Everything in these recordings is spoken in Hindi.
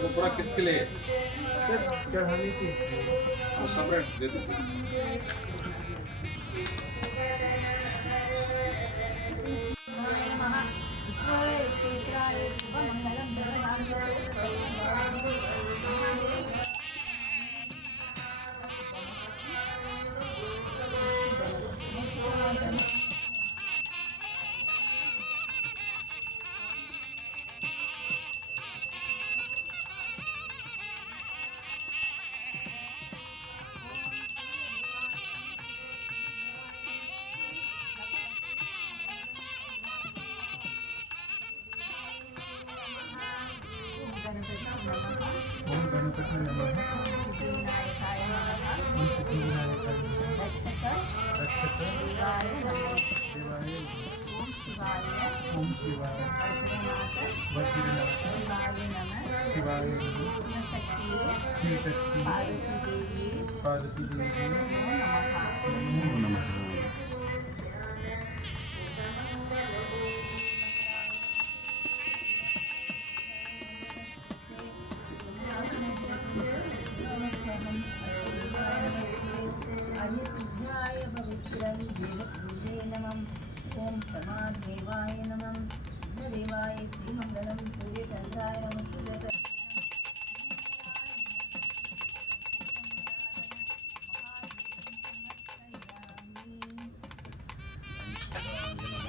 वो पूरा किसके लिए? चढ़ाने की वो सेपरेट दे दो। क्षेत्राय शुभमङ्गलं ओम गणपति नमः ओम सिद्धिविनायकाय ओम शिवाय वज्रनाथ शिवाय पार्वती देवी पार्वती देवी नमो।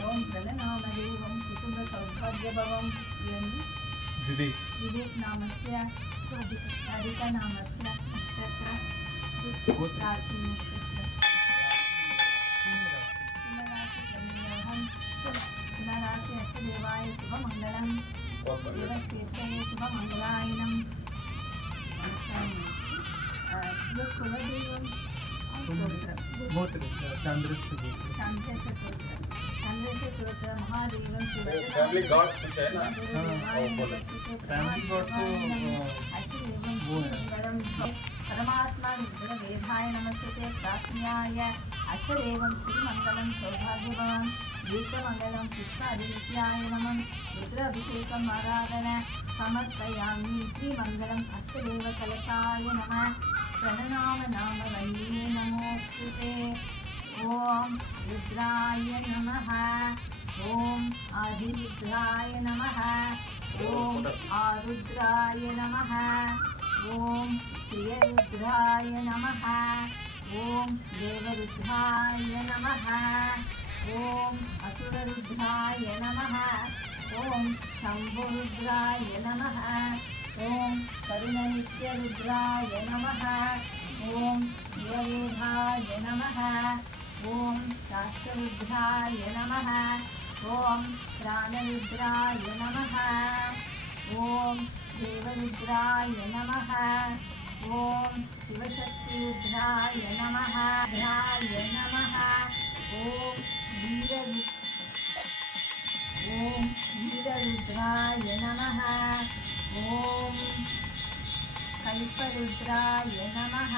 ఓం ప్రణనామదే ఓం కుటుంబ సౌభాగ్యభవం వివేక్ వివేక్ నామస్య అధిక నామస్య నక్షత్ర రాశి నక్షత్ర సింహరాశి ప్రమేయం తులరాశి అష్టదేవాయ శుభమంగళం దేవక్షేత్రాయ శుభమంగళాయనం నమస్కారం గోత్ర గోత్ర చాంద్రస్య గోత్ర చాంద్రస్య గోత్ర फैमिली गॉड कुछ है ना फैमिली गॉड तो परमात्मा रुद्र वेदाय नमस्ते प्रार्थनाय अष्टदेवं श्रीमङ्गलं सौभाग्यभवन् दीर्घमङ्गलं कृष्ण अभिनित्याय नमः रुद्र अभिषेकम् आराधन समर्पयामि श्रीमङ्गलम् अष्टदेवकलशाय नमः प्रणनाम नाम वन्दे नमोऽस्तु ॐ रुद्राय नमः। ॐ आदिरुद्राय नमः। ॐ आरुद्राय नमः। ॐ प्रियरुद्राय नमः। ॐ देवरुद्राय नमः। ॐ असुररुद्राय नमः। ॐ शम्भुरुद्राय नमः। ॐ करुणनित्यरुद्राय नमः। ॐ शिववेधाय नमः। ॐ शास्त्ररुद्राय नमः। ॐ प्राणरुद्राय नमः। ॐ देवरुद्राय नमः। ॐ शिवशक्तिरुद्राय नमः। रुद्राय नमः। ॐ वीररु ॐ वीररुद्राय नमः। ॐ कल्परुद्राय नमः।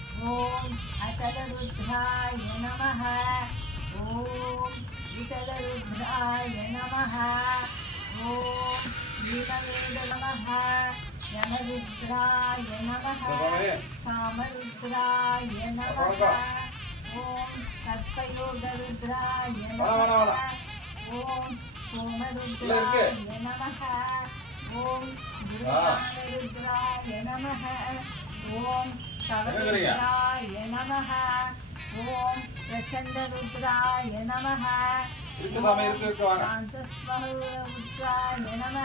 ॐ विटलरुद्राय नमः। ॐ नीलवेद नमः। यमरुद्राय नमः। कामरुद्राय नमः। ॐ सर्पयोगरुद्राय नमः। ॐ सोमरुद्राय नमः। ॐ गुरुवायुरुद्राय नमः ॐ कवरुद्राय नमः। ॐ பவனேந்திராய நம ஓம் பிரச்சண்ட ருத்ராய நம சாந்தஸ்வருத்ராய நம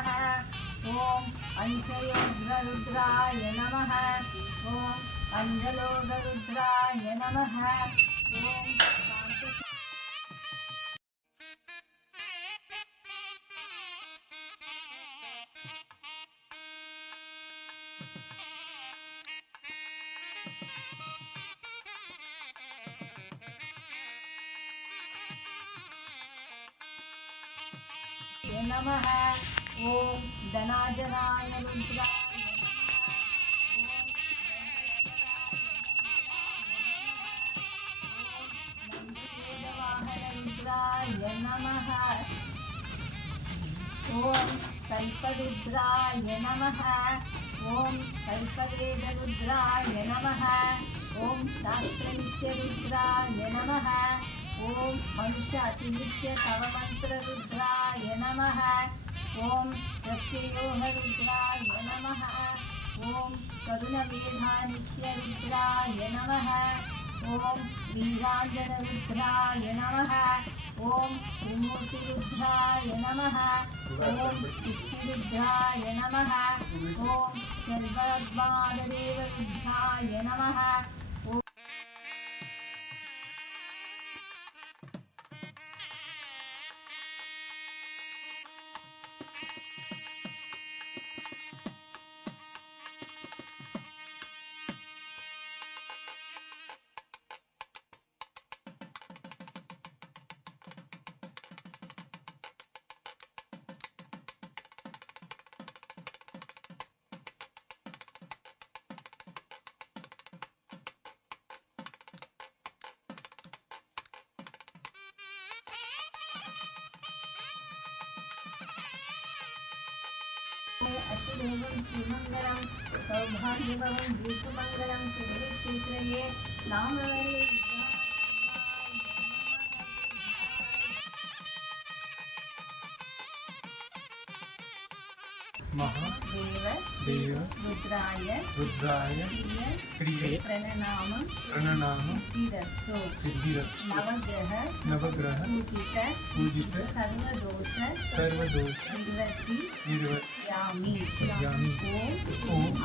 ஓம் அஞ்சயோருத்ராய நம ஓம் அஞ்சலோகருத்ராய நம ஓம் नमः ॐ धनाजनाय रुद्राय नमः ॐ कल्परुद्राय नमः ॐ मनुष्यातिनित्यतवमन्त्ररुद्राय नमः। ॐ प्रत्ययोहरुद्राय नमः। ॐ करुणवेधानित्यरुद्राय नमः। ॐ वीराञ्जनरुद्राय नमः। ॐ त्रिमूर्तिरुद्राय नमः। ॐ सृष्टिरुद्राय नमः। ॐ सर्वद्वाददेवरुद्राय नमः। अष्टदेवं श्रीमङ्गलं सौभाग्यवं दीपमङ्गलं सिद्धिक्षेत्रये नामवरे देव रुद्राय रुद्राय प्रिय क्रिये प्रणनाम सिद्धिरस्तु। सिद्धिरस्तु। नवग्रह नवग्रह पूजित पूजित सर्वदोष सर्वदोष निवृत्ति निर्वर्त्यामि यामि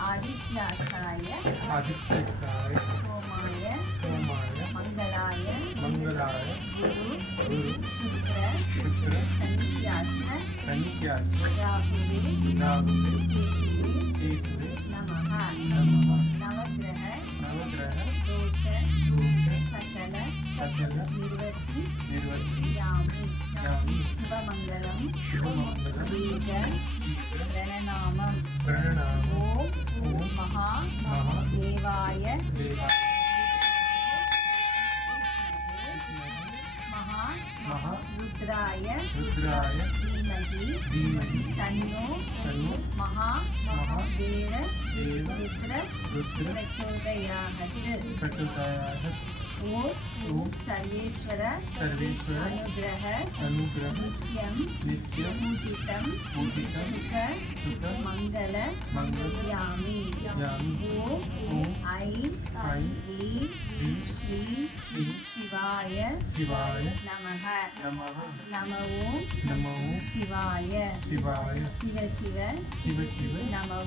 आदित्याचार्य आदित्यस्काय सोमाय सोमाय मङ्गलाय मङ्गलाय गुरु गुरु शुक्र शुक्र सन्ध्याच शनित्याच राहुवे राहुवे केतुवे केतुवे नमः नमः नवग्रह नवग्रह दोष दोष सकल सकल निर्वृत्ति निर्वर्ति यामि यामि शुभमङ्गलं शुभमङ्गलं वेद प्रणनामम्। ॐ महा देवाय। महा महा रुद्राय। रुद्राय। धीमहि। धीमहि। तन्नो तन्नो। महा महादेव देव। रुद्र ॐ ॐ सर्वेश्वर अनुग्रह अनुग्रह नित्यं नित्यं पूजितं पूजितं सुख सुख मङ्गल मङ्गल यामि यामि ॐ ॐ ऐं ऐं ह्रीं ह्रीं श्रीं श्री शिवाय शिवाय नमः नमः नम ॐ नमो शिवाय शिवाय शिव शिव शिव शिव नम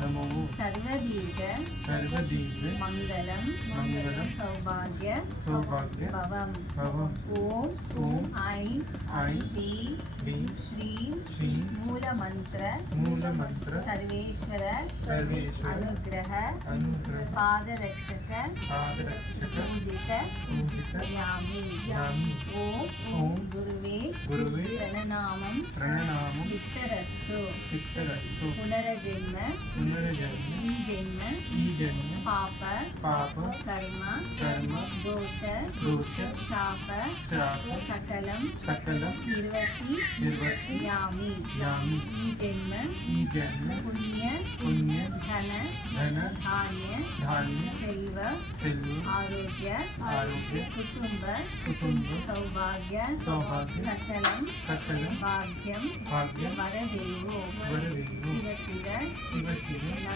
नमो सर्वदीर्घ सर्वदीर्घ मङ्गलं मङ्गलं सौभाग्य सौभाग्य भवम् भवम् ॐ ॐ ऐं ऐं ह्रीं ह्रीं श्रीं श्रीं मूलमन्त्र मूलमन्त्र सर्वेश्वर सर्वेश्वर अनुग्रह अनुग्रह पादरक्षक पादरक्षक पूजित पूजित यामि यामि ॐ ॐ गुरुवे गुरुवे प्रणनामं प्रणनामं सिद्धरस्तु चित्तरस्तु पुनर्जन्म पुनर्जन्म ई जन्म ई जन्म पाप पाप कर्म कर्म दोष दोष शाप श्राप सकलं सकलं निर्वति निर्वति यामि यामि ई जन्म ई जन्म पुण्य पुण्य धन धन धान्य धान्य सेल्व सेल्व आरोग्य आरोग्य कुटुंब कुटुंब सौभाग्य सौभाग्य सकलं सकलं भाग्यं भाग्य वरदेवो वरदेवो शिव शिव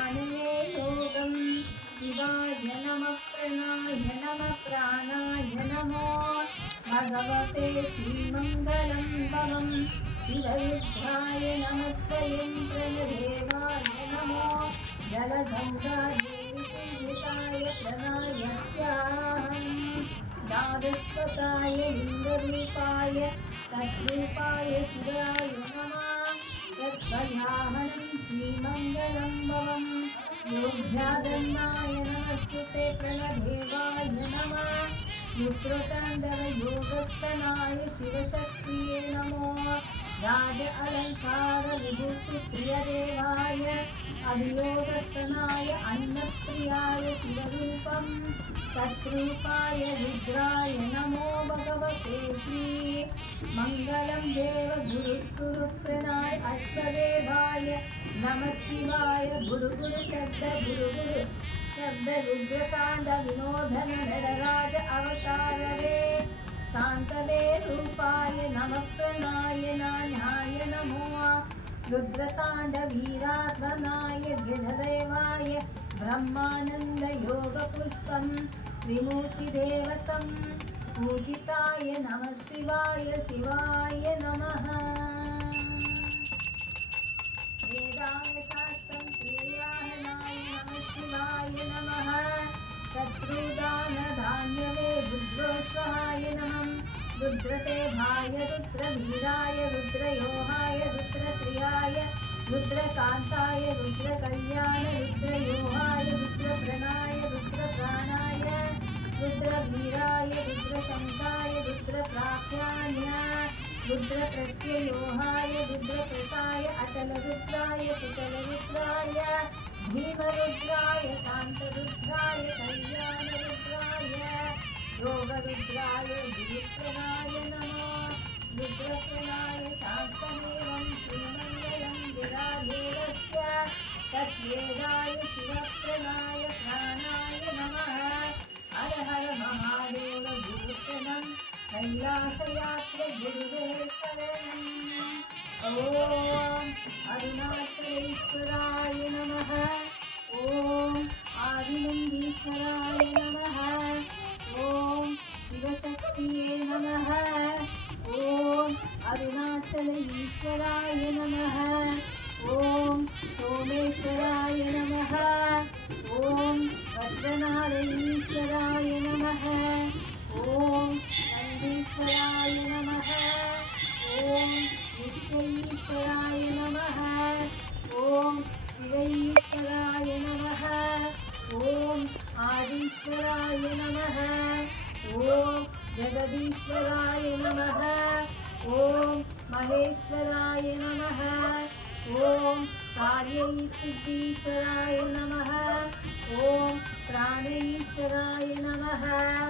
भाग्यं भव योगं शिवाय नमः प्रणाय नमः प्राणाय नमो। भगवते श्रीमङ्गलं भवं शिवरुद्राय नमः त्रयं प्रणदेवाय नमो। जलगङ्गादेवी पूजिताय प्रणायस्याहम्। द्वादस्वताय लिङ्गरूपाय तद्रूपाय शिवाय नमः। तत्त्वयाहनं श्रीमङ्गलं भवं योग्यादन्नाय नमस्तुते प्रणदेवाय नमः। रुद्रताण्डवयोगस्तनाय शिवशक्तिये नमो। राज अलङ्कार विभूतिप्रियदेवाय अभियोगस्तनाय अन्नप्रियाय शिवरूपं तत्रूपाय रुद्राय नमो भगवते श्री। मङ्गलं देव गुरु गुरुप्रणाय अश्वदेवाय नमः शिवाय गुरु गुरु शब्द गुरु गुरु शब्द रुद्रकाण्ड विनोदन नरराज अवतारवे शान्तवे रूपाय नमः प्रणाय नान्याय नमो रुद्रकाण्ड वीरात्मनाय गिरदेवाय ब्रह्मानन्दयोगपुष्पं विमूर्तिदेवतं पूजिताय नमः शिवाय शिवाय नमः शिवाय नमः। तत्रुदानधान्यवे रुद्रोत्सहाय नमः। रुद्रते भाय रुद्रवीराय रुद्रयोहाय, रुद्रप्रियाय, रुद्रकान्ताय, रुद्रकल्याण, रुद्रयोहाय, रुद्रप्रणाय, रुद्रप्राणाय रुद्रवीराय रुद्रशङ्काय रुद्रप्राख्यान्याय रुद्रप्रत्ययोहाय रुद्रकृताय अचलरुद्राय सुचलरुद्राय भीमरुद्राय शान्तरुद्राय कल्याणरुद्राय योगरुद्राय गिरिप्रणाय नमो। रुद्रप्रणाय शान्तमेवं श्रीमङ्गलं विराधेरस्य तद्वेदाय शिवप्रणाय प्राणाय नमः। हर हर महादेव गुरुशनं कैलासयात्र गुरुवेश्वरम् ॐ नमः।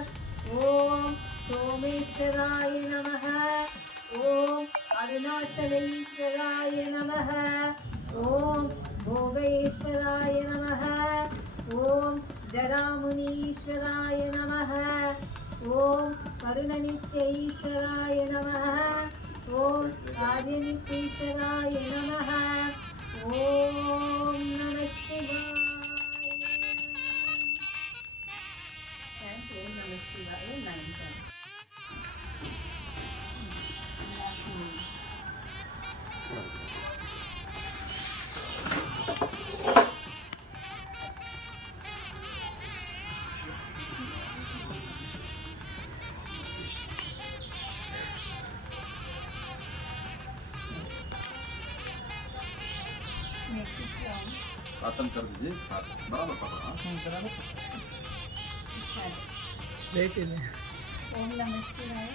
ॐ सोमेश्वराय नमः। ॐ अरुणाचलेश्वराय नमः। ॐ भोगेश्वराय नमः। ॐ जरामुनीश्वराय नमः। ॐ करुणनित्यईश्वराय नमः। ॐ कार्यनित्यीश्वराय नमः। ॐ नमः शिवाय। आसन कर दीजिए। बराबर पकड़ो हाँ। बराबर ओम नमः शिवाय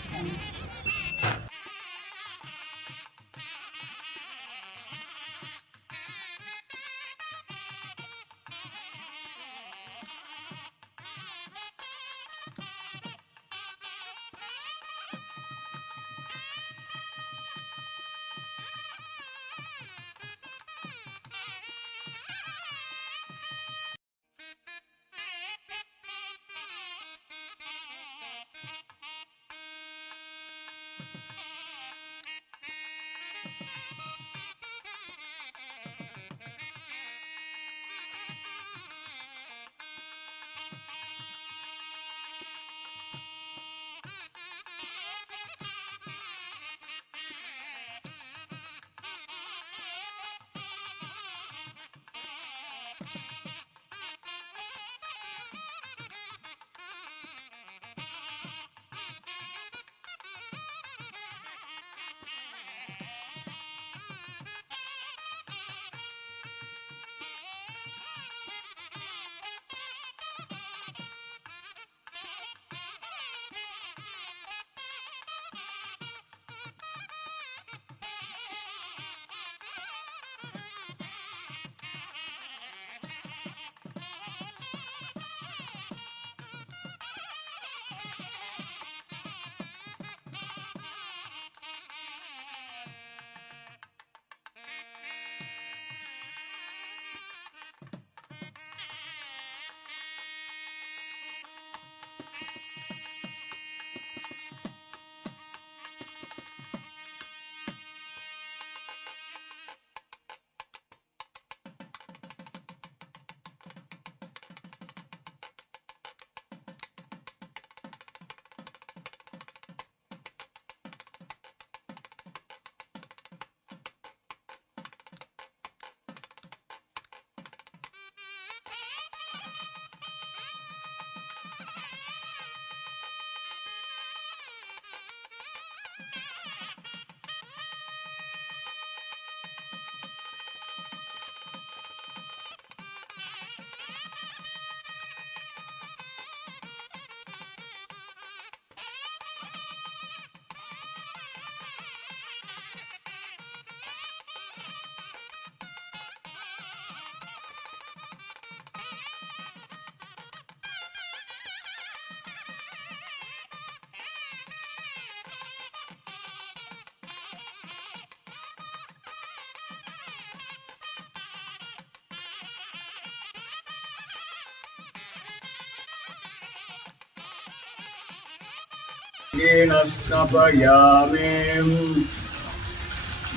येन स्नपयामे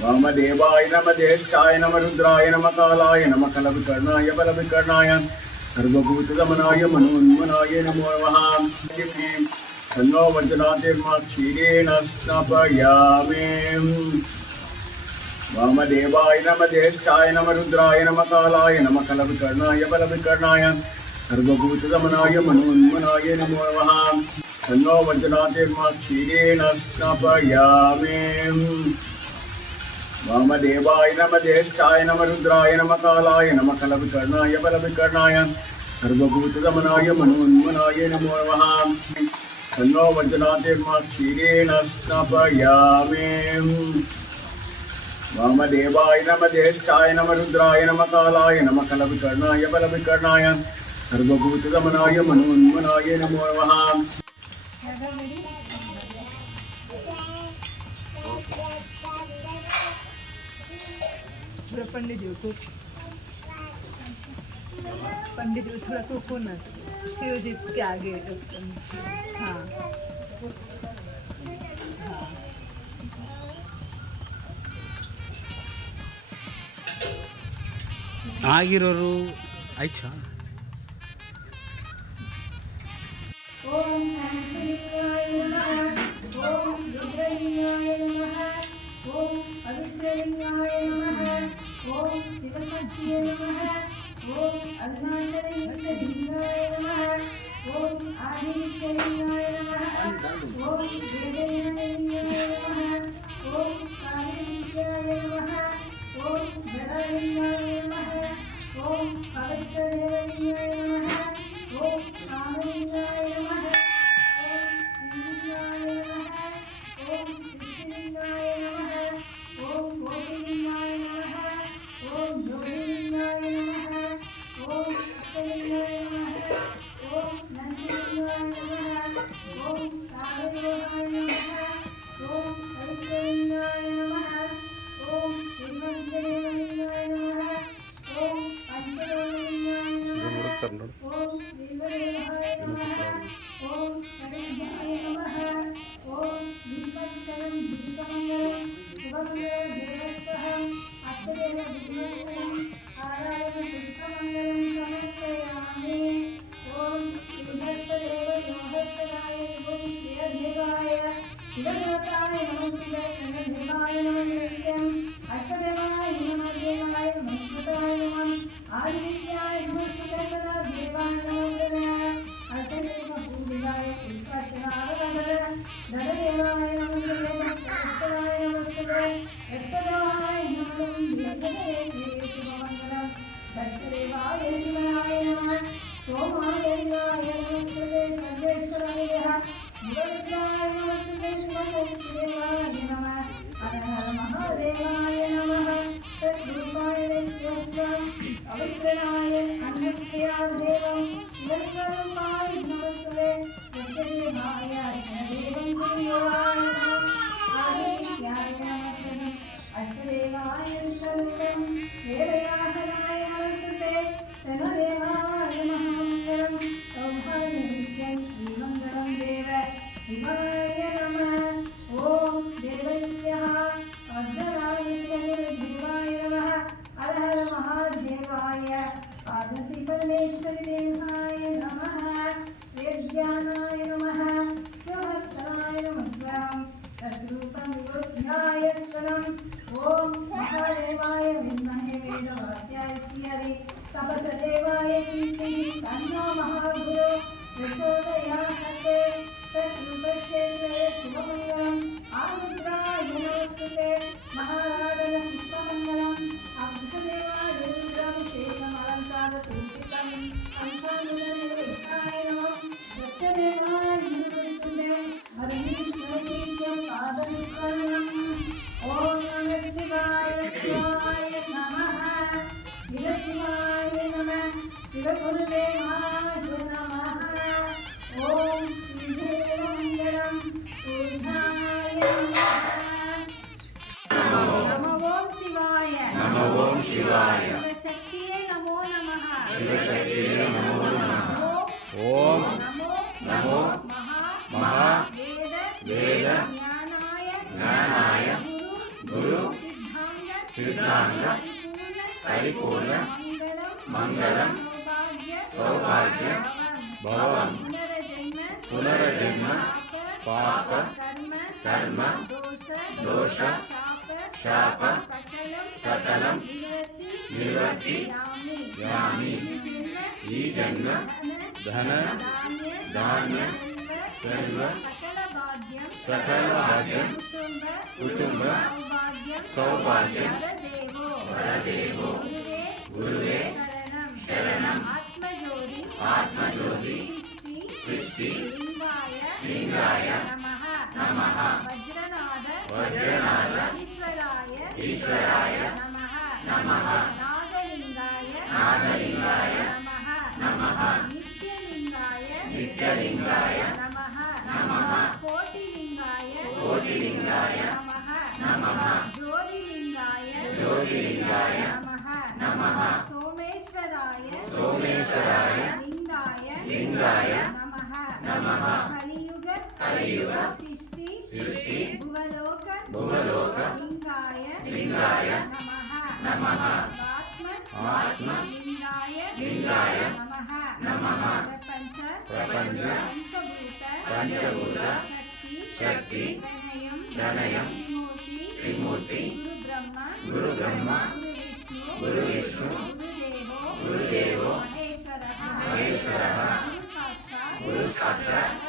वामदेवाय नम, ज्येष्ठाय नम, रुद्राय नम, कालाय नम कल कर्णा बल विकर्णा सर्वभूतगमनाय मनोन्मनाय नमो नमो। तन्नो वज्रनातिर्मा क्षीरेण स्नपयामे नम, ज्येष्ठाय नम, रुद्राय नम, कालाय नम कल कर्णा बल विकर्णा सर्वभूतगमनाय मनोन्मनाय नमो नमः। तन्नो वचनातिर्मक्षीरेण स्नपयामि वामदेवाय नम ज्येष्ठाय नम रुद्राय नम कालाय नम कलविकर्णाय बलविकर्णाय सर्वभूतगमनाय मनोन्मनाय नमो नमः। तन्नो वचनातिर्मक्षीरेण स्नपयामि वामदेवाय नम ज्येष्ठाय नम रुद्राय नम कालाय नम कलविकर्णाय बलविकर्णाय सर्वभूतगमनाय मनोन्मनाय नमो नमः। थोड़ा पंडित जी को पंडित थोड़ा को ना। शिव जी के आगे हाँ।, हाँ आगे अच्छा। Amen. ആദ്യം ശൗര്യം സേവയാഹനായ തനോ कर्म कर्म दोष दोष शाप शाप निवृत्ति निवृत्ति यामि। जन्म धन धान्य धान्य सर्व सकल भाग्यं सकल कुटुंब कुटुंब सौभाग्यं गुरुवे शरणं आत्मज्योति आत्मज्योति सृष्टि सृष्टि लिंगाय लिंगाय ವಜ್ರನಾದ ವಜ್ರನಾದ ಈಶ್ವರಾಯ ಈಶ್ವರಾಯ ನಮಃ ನಮಃ ನಾಗಲಿಂಗಾಯ ನಾಗಲಿಂಗಾಯ ನಮಃ ನಮಃ ನಿತ್ಯಲಿಂಗಾಯ ನಿತ್ಯಲಿಂಗಾಯ ನಮಃ ನಮಃ ಕೋಟಿಲಿಂಗಾಯ ಕೋಟಿಲಿಂಗಾಯ ನಮಃ ನಮಃ ಜ್ಯೋತಿಲಿಂಗಾಯ ಜ್ಯೋತಿಲಿಂಗಾಯ ನಮಃ ನಮಃ ಸೋಮೇಶ್ವರಾಯ ಸೋಮೇಶ್ವರಾಯ ಲಿಂಗಾಯ ಲಿಂಗಾಯ ನಮಃ ನಮಃ कलियुग सृष्टि। सृष्टि भुवलोक। भुवलोक लिंगाय। लिंगाय। नमः। नमः आत्म आत्म लिंगाय। लिंगाय। नमः। नमः। प्रपंच। प्रपंच। पंचभूत। पंचभूत। शक्ति। शक्ति। धनयम। धनयम। त्रिमूर्ति त्रिमूर्ति गुरु ब्रह्मा गुरु ब्रह्मा गुरु विष्णु गुरु विष्णु गुरुदेवो। गुरुदेवो। महेश्वरः। महेश्वरः। गुरु साक्षात् गुरु साक्षात्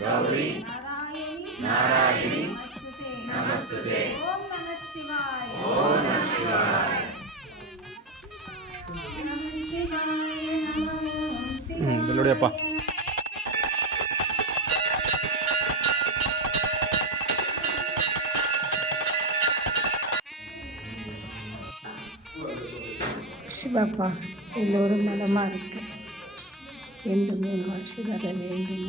ಗೌರಿ ನಾರಾಯಣಿ ನಮಸ್ತೆ ಓಂ ನಮಃ ಶಿವಾಯ. ಓಂ ನಮಃ ಶಿವಾಯ. ನೋಡಿಯಪ್ಪ. ಶಿವಪ್ಪ ಎಲ್ಲರೂ ನೆಲ ಮಾರುತ್ತ ఎందుకు కాల్చి ధరలు ఎందుకు